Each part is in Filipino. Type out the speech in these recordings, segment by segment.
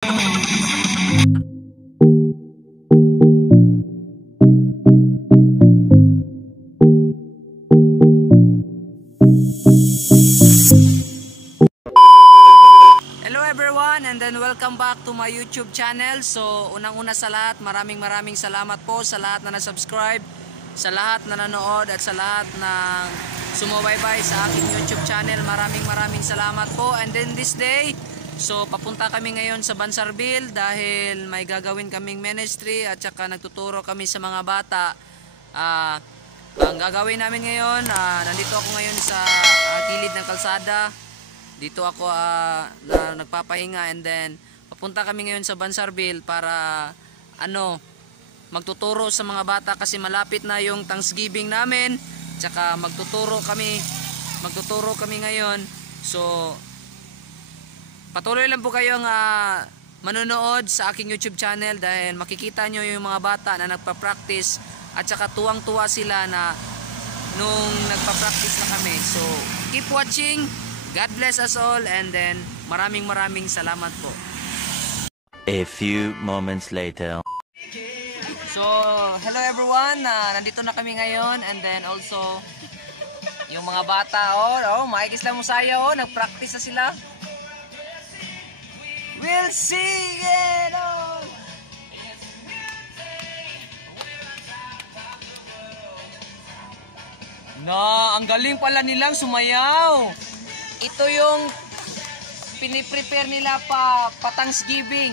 Hello everyone, and then welcome back to my YouTube channel. So unang-una sa lahat, maraming salamat po sa lahat na na-subscribe, sa lahat na nanood at sa lahat na sumubaybay sa aking YouTube channel. Maraming salamat po. And then this day, so papunta kami ngayon sa Bansarville dahil may gagawin kaming ministry at saka nagtuturo kami sa mga bata. Ang gagawin namin ngayon, nandito ako ngayon sa gilid ng kalsada. Dito ako na nagpapahinga, and then papunta kami ngayon sa Bansarville para magtuturo sa mga bata kasi malapit na yung Thanksgiving namin. Tsaka magtuturo kami ngayon. So patuloy lang po kayong manonood sa aking YouTube channel dahil makikita nyo yung mga bata na nagpa-practice at saka tuwang-tuwa sila na nung nagpa-practice na kami. So keep watching. God bless us all, and then maraming salamat po. A few moments later. So, hello everyone. Nandito na kami ngayon, and then also yung mga bata, maikis lang mo sayo, nag-practice na sila. We'll sing it all. Ang galing pala nilang sumayaw. Ito yung piniprepare nila pa Thanksgiving.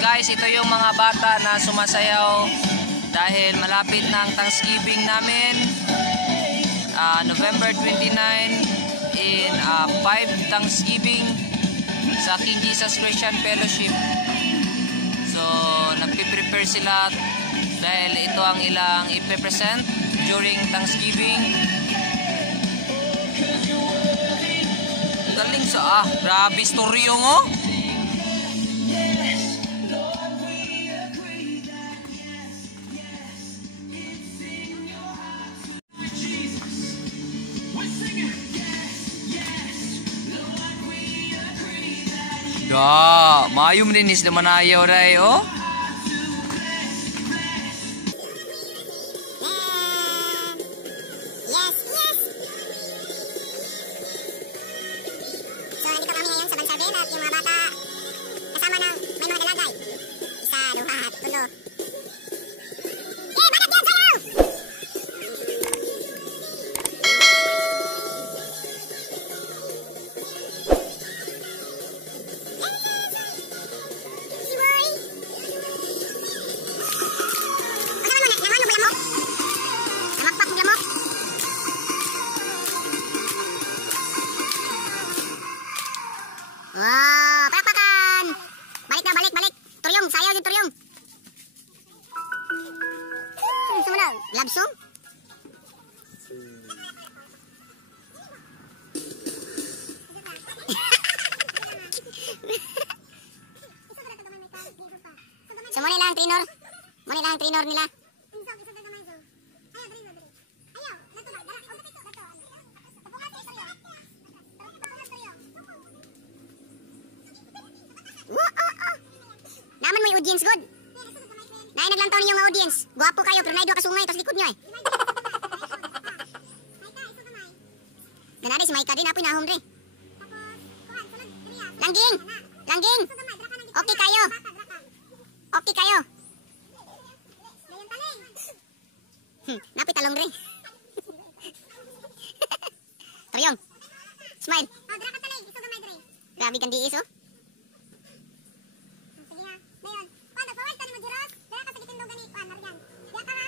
Guys, ito yung mga bata na sumasayaw dahil malapit na ang Thanksgiving namin, November 29 in 5 Thanksgiving sa King Jesus Christian Fellowship. So nagpiprepare sila dahil ito ang ilang ipe-present during Thanksgiving. Galing sa grabe storyo ngo. Mayo mo din na manayaw ray, Yes. So, nandito kami ngayon sa Bansarville at yung mga bata kasama ng may mga dalagay. Isa, duha, tulo. Batat yan, sayaw! Wow, palakpakan! Balik. Turyong, sayaw din turyong. Gusto mo na, love song? So, muna lang ang trinor nila. Naman mo yung audience good. Dahil naglantaw ninyo ang audience. Guwapo kayo pero naidwa kasungay. Tapos likod nyo eh. gamay ka din apoy nahom re. Langging. Langging. Okay kayo. Okay kayo. Napit talong re. Taryong. Smile. Oh, dra ka talay, iso gamay dre. Grabe kan diis oh. Sige ha. Dayon. Panda forward tani mo giros. Dra ka sa gitindog gani kuan nargan. Diya ka ha.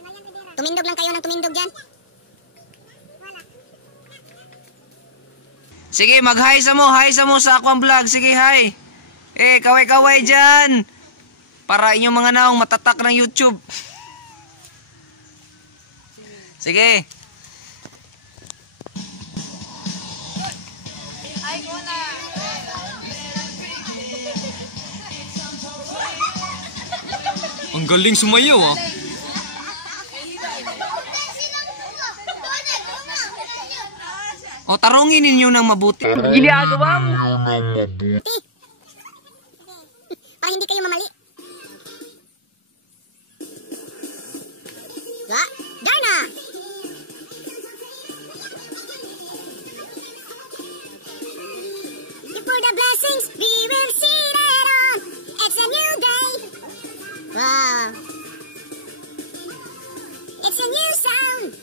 Ngayon Rivera. Tumindog lang kayo ng tumindog diyan. Wala. Sige, mag-hi sa mo sa akong vlog. Sige, hi. Kaway-kaway dyan. Para inyong mga naong matatak ng YouTube. Sige. Ang galing sumayaw ah. O, tarungin ninyo ng mabuti. Ginagawa mo. Para hindi kayo mamali. Darna! Before the blessings, we will see that on. It's a new day. Wow. It's a new sound.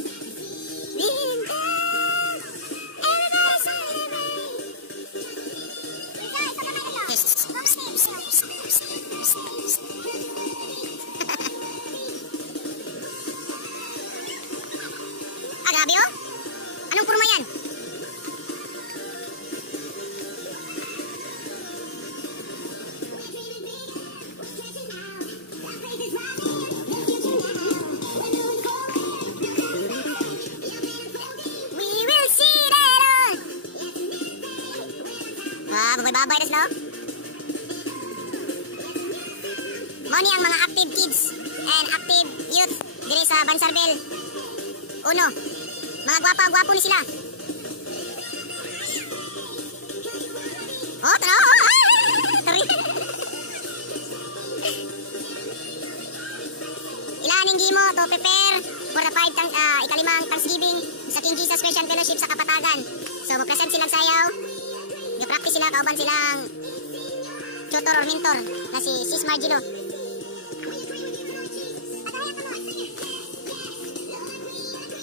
Everybody celebrate. Grabe oh. Anong kurma yan? We will see that on. Babay-babay na sila. Moni ang mga active kids and active youth diri sa Bansarbel. Uno. Mga gwapa-gwapo ni sila. Oh, tara. Ilaning gimo to prepare for the ikalimang Thanksgiving sa King Jesus Christian Fellowship sa Kapatagan. So, mag-present silang sayaw. Nag-practice sila, kauban silang tutor or mentor na si Sis Margilo.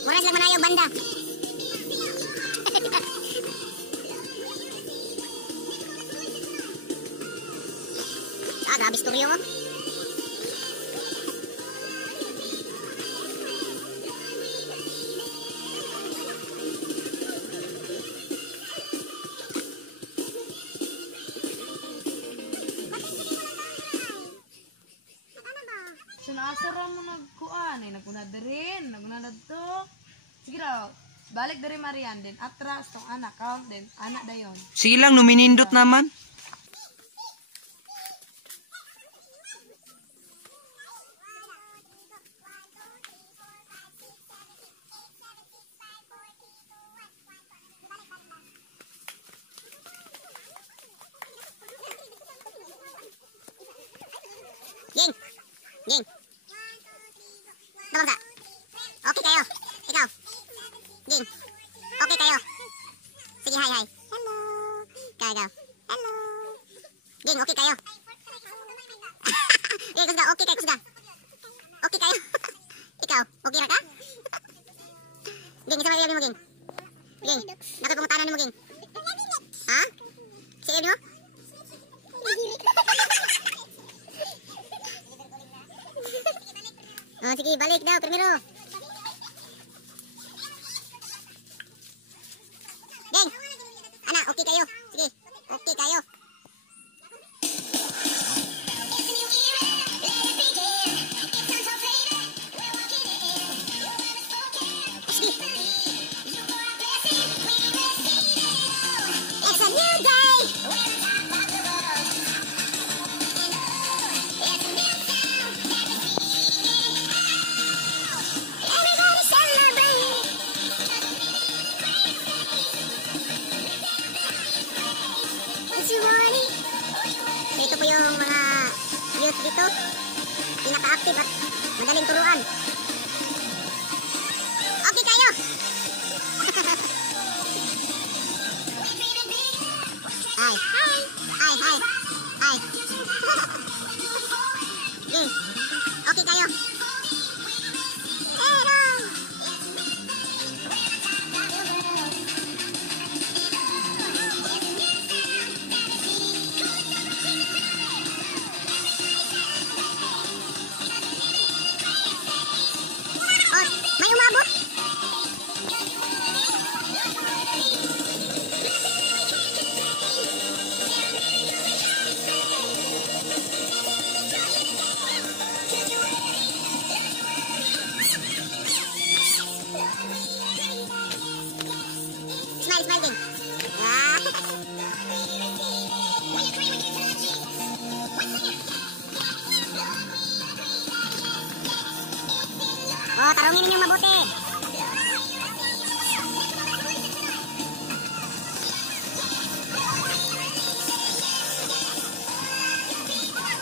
Mura silang manayog banda. Grabe storyo mo. Sinasara mo nagkuan naguna rin, naguna to. Sige raw, balik dari Marian din atras tong anak count din anak dayon. Sige lang, numinindot naman. Ging. Ging. Nabangsa. Okay kayo. Ikaw. Ging. Okay kayo. Sige, hi, hi. Hello. Ikaw. Hello. Ging, okay kayo. Kusga, okay kayo, kusga. Okay kayo. Ikaw, okay ra ka? Ging, isa ba mo, Ging? Ging, nakipumutanan mo, Ging. Ha? Sige mo? Oh, sige, balik daw, primero. Geng, anak, okay kayo. Sige, okay kayo. It's a new day. Everybody celebrate. It's your Oh, tarungin ninyong mabuti.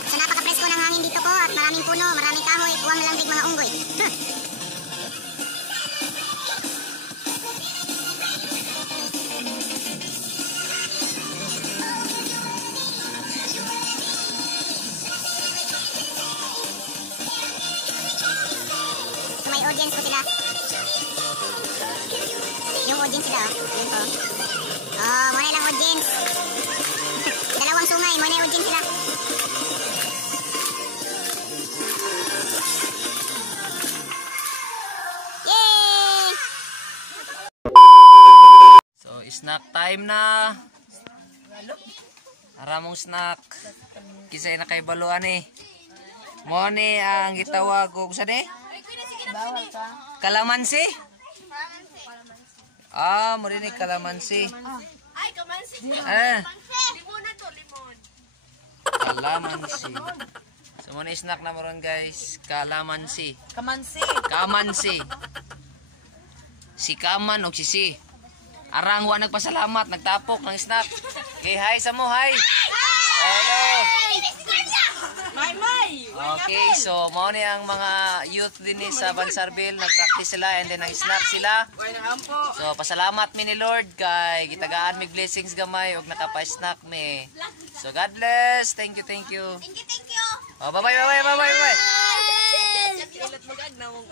So napaka-presko ng hangin dito po at maraming puno, maraming kahoy, huwag lang mga unggoy. So may audience po sila. Yung audience sila, oh. Yun po. Oh, muna lang audience. Dalawang sungay, muna yung audience sila. Yay! So, snack time na. Aramong snack. Kisay na kay baluan eh. Mo ni ang gitawag ko sa ni? Bawal ka. Kalamansi? Ah, mo rin ni kalamansi. Ay, kamansi. Ah, Limon na to, limon. kalamansi. So, mo ni snack na mo ron guys. Kalamansi. Kamansi. Kamansi. Si Kaman o si Si. Arang wa nagpasalamat, nagtapok ng snack. Okay, hi sa mo, hi. Hello. Okay, so mo ni ang mga youth din ni sa Bansarville, nag-practice sila and then nag-snack sila. So pasalamat mi ni Lord kay gitagaan mi blessings gamay ug nakapa-snack mi. So God bless. Thank you, thank you. Thank you, thank you. Oh, bye bye bye bye bye bye. Ilot magag na mong.